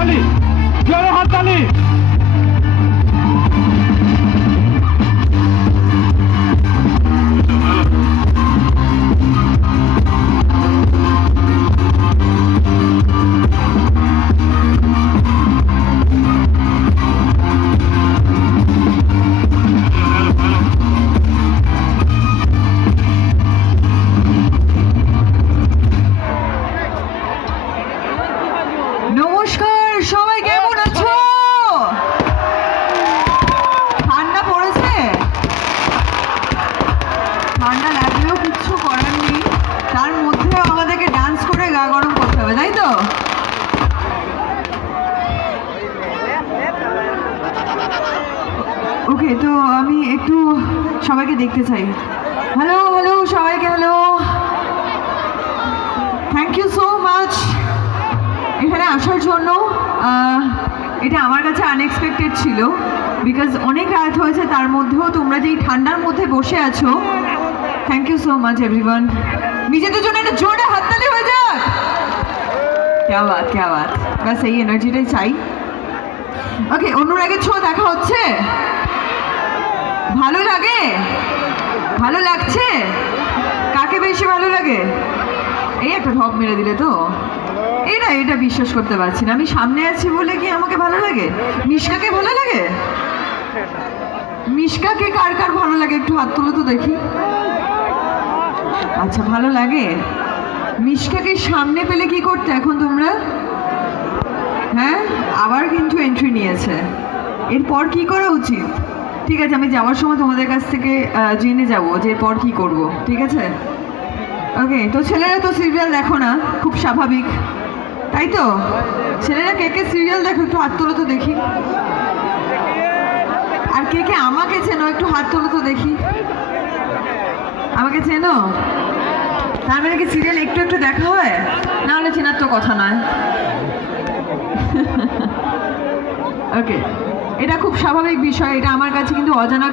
হাততালি, জোরে হাততালি। নমস্কার, সবাই কেমন আছো? ঠান্ডা পড়েছে? ঠান্ডা লাগলেও কিচ্ছু করার নেই, তার মধ্যেও আমাদেরকে ডান্স করে গা গরম করতে হবে, তাই তো? ওকে, তো আমি একটু সবাইকে দেখতে চাই। হ্যালো হ্যালো সবাইকে hello, thank you so much এখানে আসার জন্য। এটা আমার কাছে আনএক্সপেক্টেড ছিল, বিকজ অনেক রাত হয়েছে, তার মধ্যেও তোমরা যে এই ঠান্ডার মধ্যে বসে আছো, thank you so much everyone. নিজেদের জন্য একটা জোরে হাততালি হয়ে যাক। ক্যা বাত ক্যা বাত, ব্যাস এই এনার্জিটাই চাই। ওকে, অনুরাগের ছো দেখা হচ্ছে? ভালো লাগে? ভালো লাগছে? কাকে বেশি ভালো লাগে? এই একটা ঢপ মেরে দিলে তো। এটা বিশ্বাস করতে পারছি না, আমি সামনে আছি বলে কি আমাকে ভালো লাগে? মিশকাকে ভালো লাগে? মিশকাকে কার কার ভালো লাগে একটু হাত তুলো তো দেখি। আচ্ছা, ভালো লাগে। মিশকাকে সামনে পেলে কি করতে এখন তোমরা? হ্যাঁ, আবার কিন্তু এন্ট্রি নিয়েছে। এরপর কি করা উচিত? ঠিক আছে, আমি যাওয়ার সময় তোমাদের কাছ থেকে জেনে যাব যে এরপর কি করব, ঠিক আছে? ওকে, তো ছেলেরা তো সিরিয়াল দেখো না, খুব স্বাভাবিক, তাই তো? ছেলেরা কে কে সিরিয়াল দেখো একটু হাত তোলো তো দেখি। আর কে কে আমাকে চেনো একটু হাত তোলো তো দেখি। আমাকে চেনো? তার মানে কি সিরিয়াল একটু একটু দেখা হয়? না হলে চেনার তো কথা নয়। ওকে, এটা খুব স্বাভাবিক বিষয়, এটা আমার কাছে কিন্তু অজানা।